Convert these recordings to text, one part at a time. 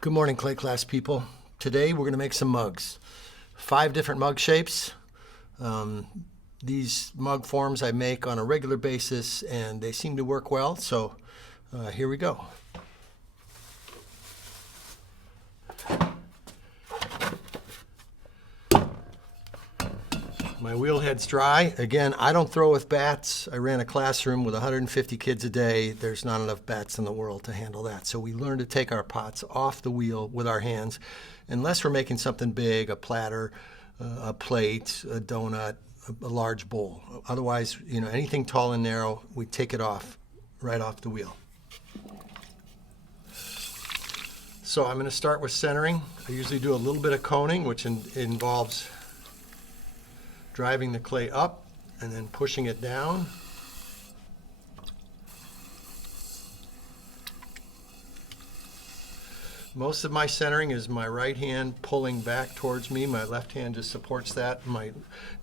Good morning, clay class people. Today we're going to make some mugs. 5 different mug shapes. These mug forms I make on a regular basis and they seem to work well, so here we go. My wheel head's dry. Again, I don't throw with bats. I ran a classroom with 150 kids a day. There's not enough bats in the world to handle that. So we learn to take our pots off the wheel with our hands, unless we're making something big, a platter, a plate, a donut, a large bowl. Otherwise, anything tall and narrow, we take it off, right off the wheel. So I'm going to start with centering. I usually do a little bit of coning, which involves driving the clay up and then pushing it down. Most of my centering is my right hand pulling back towards me. My left hand just supports that. My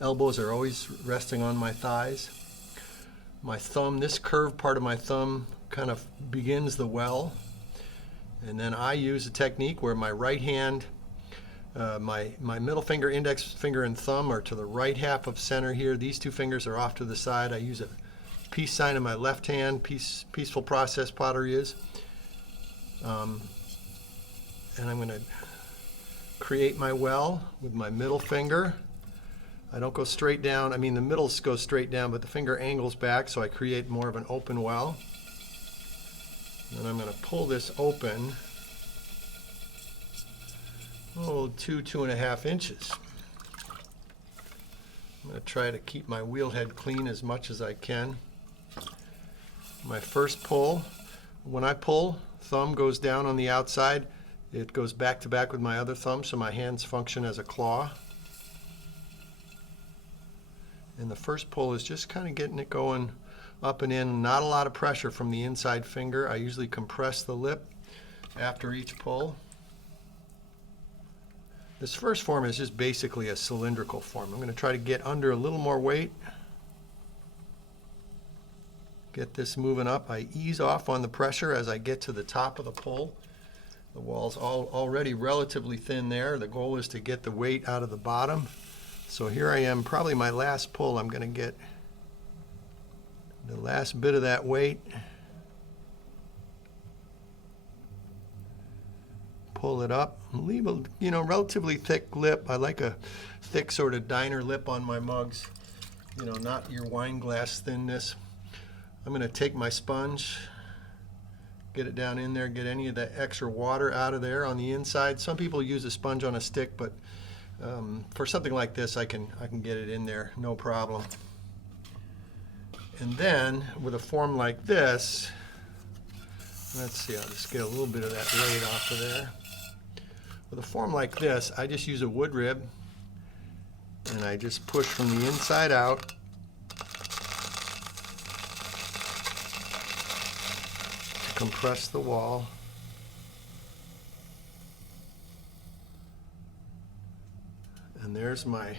elbows are always resting on my thighs. My thumb, this curved part of my thumb kind of begins the well. And then I use a technique where my right hand, my middle finger, index finger, and thumb are to the right half of center here. These 2 fingers are off to the side. I use a peace sign in my left hand. Peaceful process pottery is. And I'm going to create my well with my middle finger. I don't go straight down. I mean, the middle goes straight down, but the finger angles back, so I create more of an open well. And I'm going to pull this open. 2.5 inches. I'm going to try to keep my wheel head clean as much as I can. My first pull, when I pull, thumb goes down on the outside. It goes back to back with my other thumb, so my hands function as a claw. And the first pull is just kind of getting it going up and in. Not a lot of pressure from the inside finger. I usually compress the lip after each pull. This first form is just basically a cylindrical form. I'm going to try to get under a little more weight. Get this moving up. I ease off on the pressure as I get to the top of the pull. The wall's already relatively thin there. The goal is to get the weight out of the bottom. So here I am, probably my last pull. I'm going to get the last bit of that weight. Pull it up, leave a relatively thick lip. I like a thick sort of diner lip on my mugs, not your wine glass thinness. I'm going to take my sponge, get it down in there, get any of that extra water out of there on the inside. Some people use a sponge on a stick, but for something like this, I can get it in there, no problem. And then with a form like this, let's see, I'll just get a little bit of that weight off of there. With a form like this, I just use a wood rib and I just push from the inside out. To compress the wall. And there's my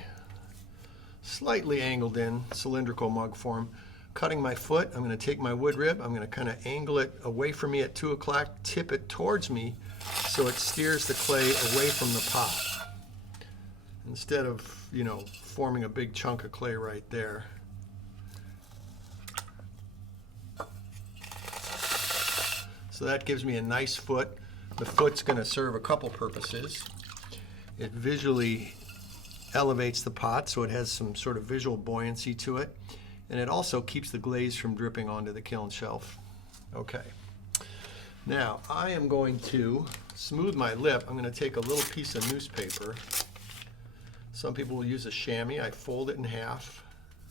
slightly angled in cylindrical mug form. Cutting my foot, I'm going to take my wood rib, I'm going to kind of angle it away from me at 2 o'clock, tip it towards me so it steers the clay away from the pot. Instead of, forming a big chunk of clay right there. So that gives me a nice foot. The foot's going to serve a couple purposes. It visually elevates the pot so it has some sort of visual buoyancy to it. And it also keeps the glaze from dripping onto the kiln shelf. Okay. Now, I am going to smooth my lip. I'm going to take a little piece of newspaper. Some people will use a chamois. I fold it in half.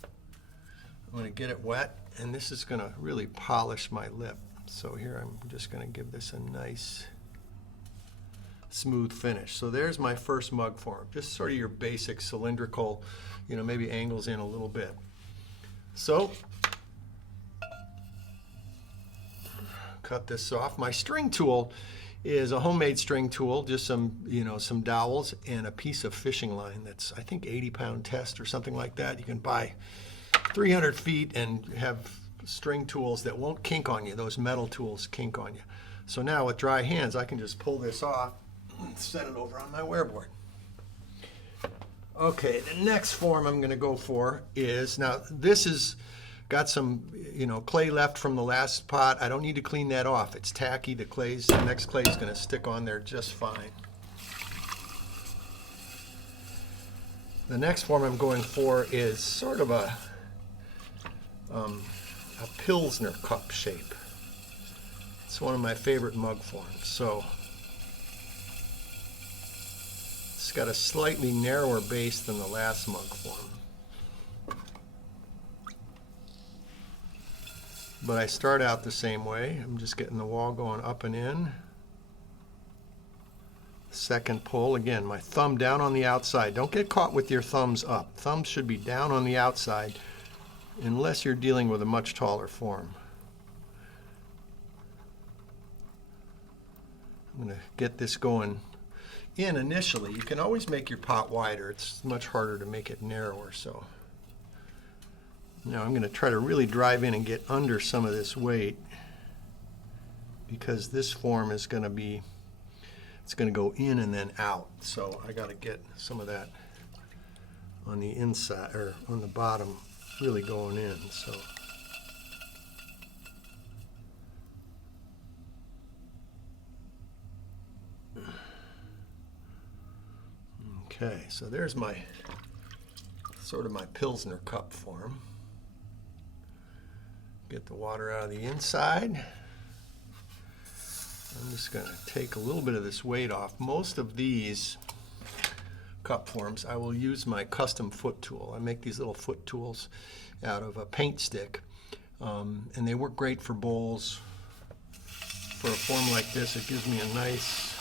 I'm going to get it wet, and this is going to really polish my lip. So here I'm just going to give this a nice smooth finish. So there's my first mug form, just sort of your basic cylindrical, you know, maybe angles in a little bit. So cut this off. My string tool is a homemade string tool, just some, you know, some dowels and a piece of fishing line that's, I think, 80-pound test or something like that. You can buy 300 feet and have string tools that won't kink on you. Those metal tools kink on you. So now with dry hands, I can just pull this off and set it over on my wearboard. Okay, the next form I'm going to go for is, now this is got some, you know, clay left from the last pot. I don't need to clean that off. It's tacky. The next clay is going to stick on there just fine. The next form I'm going for is sort of a Pilsner cup shape. It's one of my favorite mug forms. So it's got a slightly narrower base than the last mug form. But I start out the same way. I'm just getting the wall going up and in. Second pull, again, my thumb down on the outside. Don't get caught with your thumbs up. Thumbs should be down on the outside unless you're dealing with a much taller form. I'm going to get this going in initially. You can always make your pot wider. It's much harder to make it narrower. So now I'm going to try to really drive in and get under some of this weight, because this form is going to be, it's going to go in and then out. So I got to get some of that on the inside, or on the bottom, really going in. So okay, so there's my sort of my Pilsner cup form. Get the water out of the inside. I'm just going to take a little bit of this weight off. Most of these cup forms, I will use my custom foot tool. I make these little foot tools out of a paint stick, and they work great for bowls. For a form like this, it gives me a nice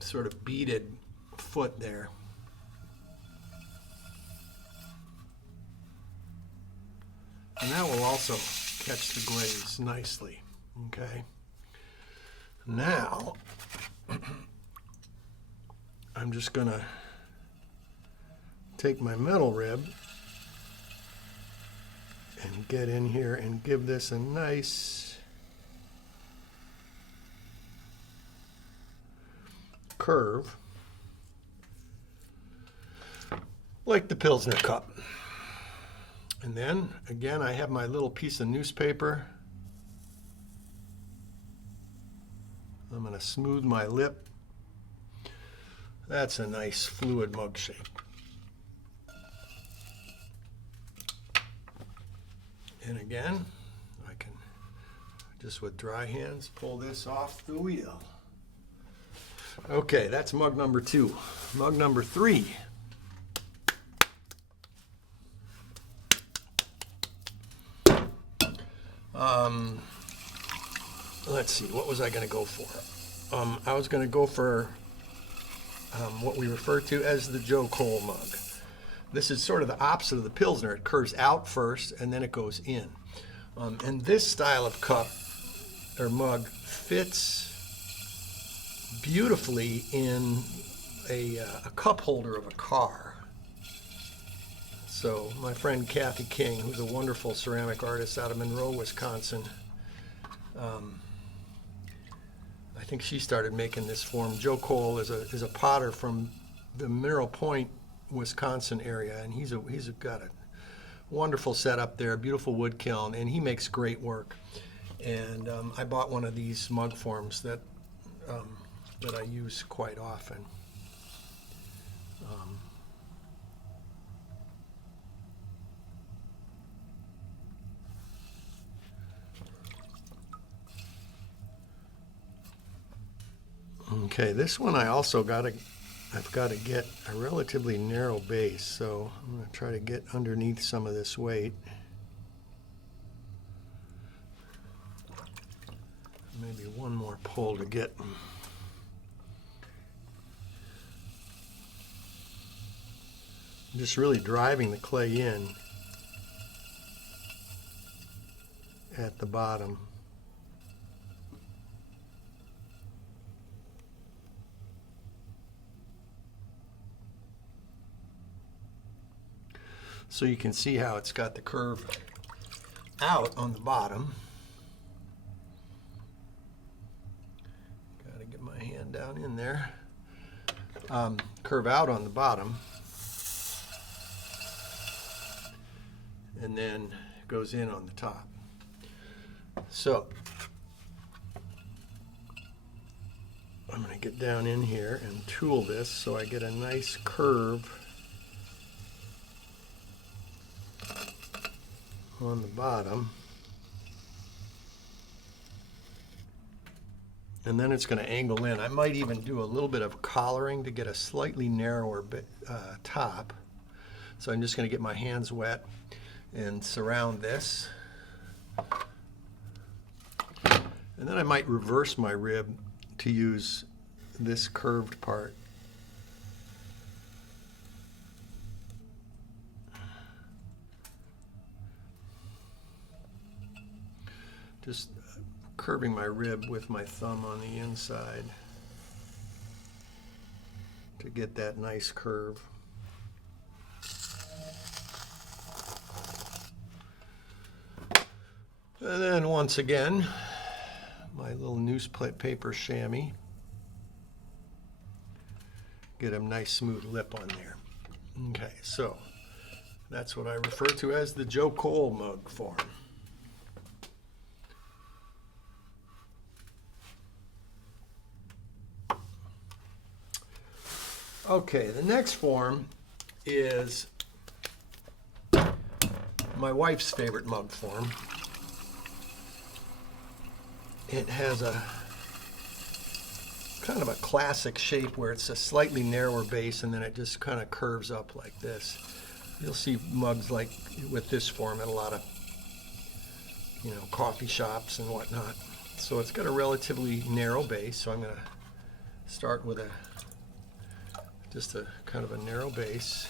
sort of beaded foot there. And that will also catch the glaze nicely. Okay. Now, I'm just going to take my metal rib and get in here and give this a nice curve, like the Pilsner cup. And then, again, I have my little piece of newspaper. I'm going to smooth my lip. That's a nice fluid mug shape. And again, I can, just with dry hands, pull this off the wheel. Okay, that's mug number 2. Mug number 3. Let's see, what was I going to go for? I was going to go for what we refer to as the Joe Cole mug. This is sort of the opposite of the Pilsner. It curves out first and then it goes in. And this style of cup or mug fits beautifully in a cup holder of a car. So my friend Kathy King, who's a wonderful ceramic artist out of Monroe, Wisconsin, I think she started making this form. Joe Cole is a potter from the Mineral Point, Wisconsin area, and he's got a wonderful setup there, a beautiful wood kiln, and he makes great work. And I bought one of these mug forms that I use quite often. Okay, this one I've got to get a relatively narrow base, so I'm going to try to get underneath some of this weight. Maybe one more pull to get just really driving the clay in at the bottom. So you can see how it's got the curve out on the bottom. Got to get my hand down in there. Curve out on the bottom. And then goes in on the top. So I'm going to get down in here and tool this so I get a nice curve on the bottom. And then it's going to angle in. I might even do a little bit of collaring to get a slightly narrower top. So I'm just going to get my hands wet and surround this. And then I might reverse my rib to use this curved part. Just curving my rib with my thumb on the inside to get that nice curve. And then once again, my little newspaper chamois. Get a nice smooth lip on there. Okay, so that's what I refer to as the Joe Cole mug form. Okay, the next form is my wife's favorite mug form. It has a kind of a classic shape where it's a slightly narrower base and then it just kind of curves up like this. You'll see mugs like with this form at a lot of, coffee shops and whatnot. So it's got a relatively narrow base, so I'm going to start with just a kind of a narrow base.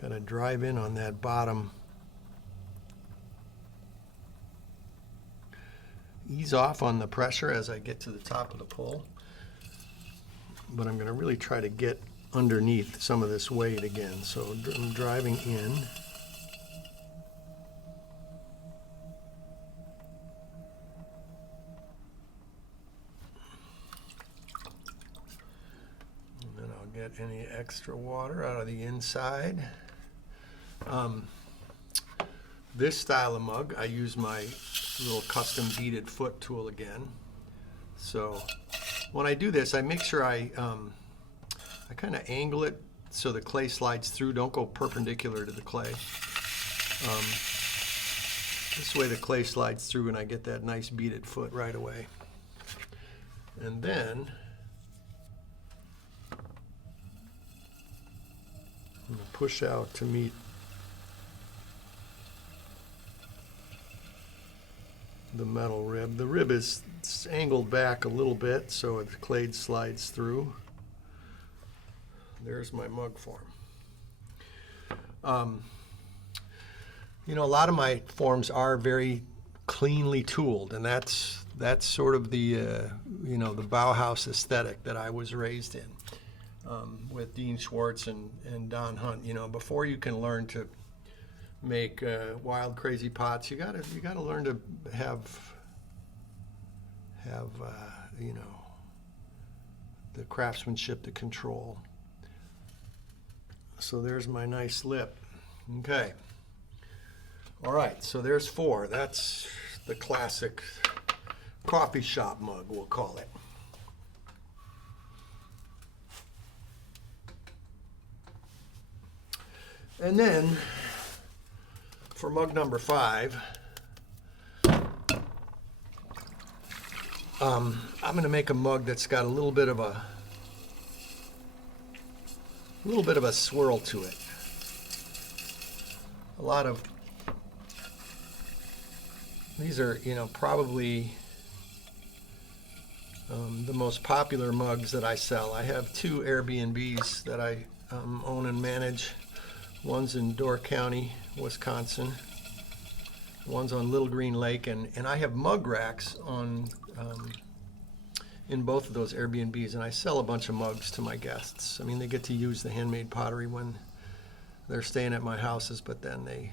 Got to drive in on that bottom. Ease off on the pressure as I get to the top of the pole. But I'm going to really try to get underneath some of this weight again. So I'm driving in. And then I'll get any extra water out of the inside. This style of mug, I use my little custom beaded foot tool again. So when I do this, I make sure I kind of angle it so the clay slides through. Don't go perpendicular to the clay. This way the clay slides through and I get that nice beaded foot right away. And then I'm going to push out to meet the metal rib. The rib is angled back a little bit so the clay slides through. There's my mug form. A lot of my forms are very cleanly tooled, and that's sort of the the Bauhaus aesthetic that I was raised in with Dean Schwartz and Don Hunt. Before you can learn to make wild, crazy pots, you gotta learn to have the craftsmanship, the control. So there's my nice lip. Okay. All right. So there's 4. That's the classic coffee shop mug, we'll call it. And then for mug number 5, I'm going to make a mug that's got a little bit of a swirl to it. A lot of these are, probably the most popular mugs that I sell. I have 2 Airbnbs that I own and manage. One's in Door County, Wisconsin. One's on Little Green Lake, and I have mug racks on in both of those Airbnbs, and I sell a bunch of mugs to my guests. I mean, they get to use the handmade pottery when they're staying at my houses, but then they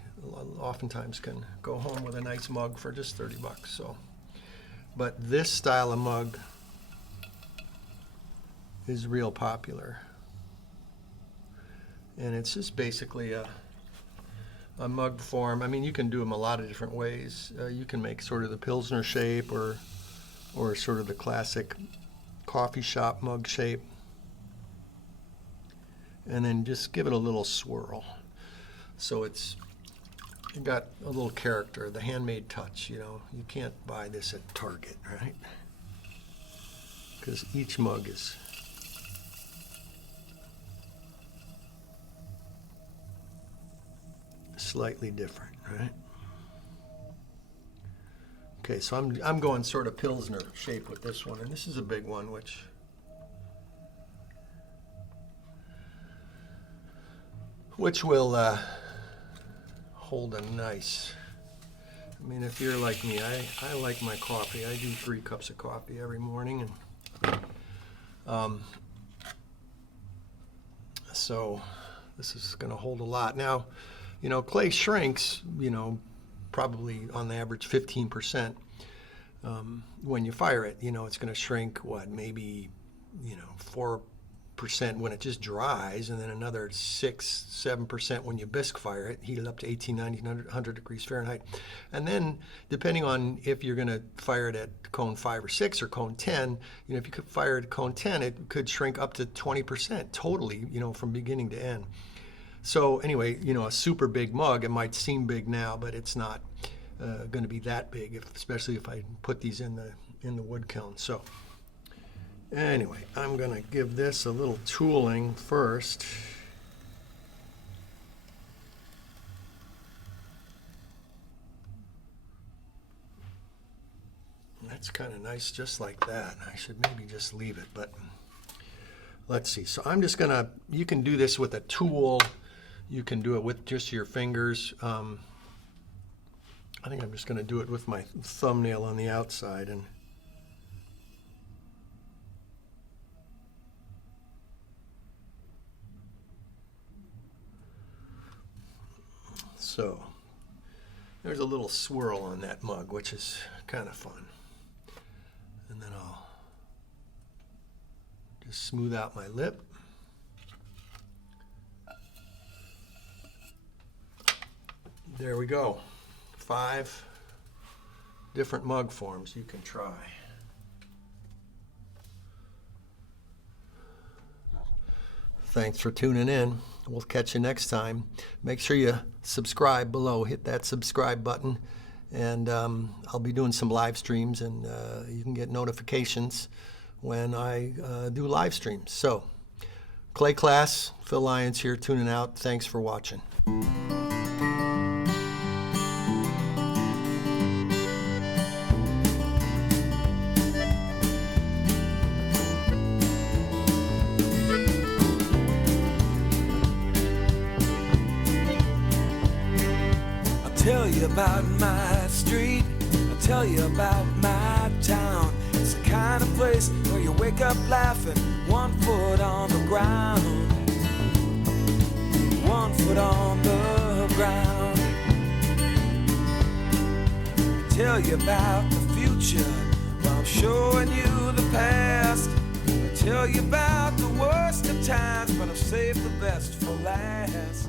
oftentimes can go home with a nice mug for just $30. So, but this style of mug is real popular, and it's just basically a mug form. I mean, you can do them a lot of different ways. You can make sort of the Pilsner shape, or sort of the classic coffee shop mug shape, and then just give it a little swirl. So it's got a little character, the handmade touch. You can't buy this at Target, right? Because each mug is slightly different, right? Okay, so I'm going sort of Pilsner shape with this one, and this is a big one, which will hold a nice. I mean, if you're like me, I like my coffee. I do 3 cups of coffee every morning, and so this is going to hold a lot. Now, clay shrinks, probably on the average 15%. When you fire it, it's going to shrink, maybe, 4% when it just dries, and then another 6-7% when you bisque fire it, heat it up to 100 degrees Fahrenheit. And then, depending on if you're going to fire it at cone 5 or 6 or cone 10, if you could fire it at cone 10, it could shrink up to 20% totally, from beginning to end. So anyway, a super big mug, it might seem big now, but it's not going to be that big, especially if I put these in the wood kiln. So anyway, I'm going to give this a little tooling first. That's kind of nice, just like that. I should maybe just leave it, but let's see. So I'm just going to, you can do this with a tool. You can do it with just your fingers. I think I'm just going to do it with my thumbnail on the outside. And so there's a little swirl on that mug, which is kind of fun. And then I'll just smooth out my lip. There we go. 5 different mug forms you can try. Thanks for tuning in. We'll catch you next time. Make sure you subscribe below. Hit that subscribe button. And I'll be doing some live streams, and you can get notifications when I do live streams. So, clay class, Phil Lyons here, tuning out. Thanks for watching. Tell you about my street, I'll tell you about my town. It's the kind of place where you wake up laughing, 1 foot on the ground, 1 foot on the ground. I'll tell you about the future while I'm showing you the past. I'll tell you about the worst of times, but I've saved the best for last.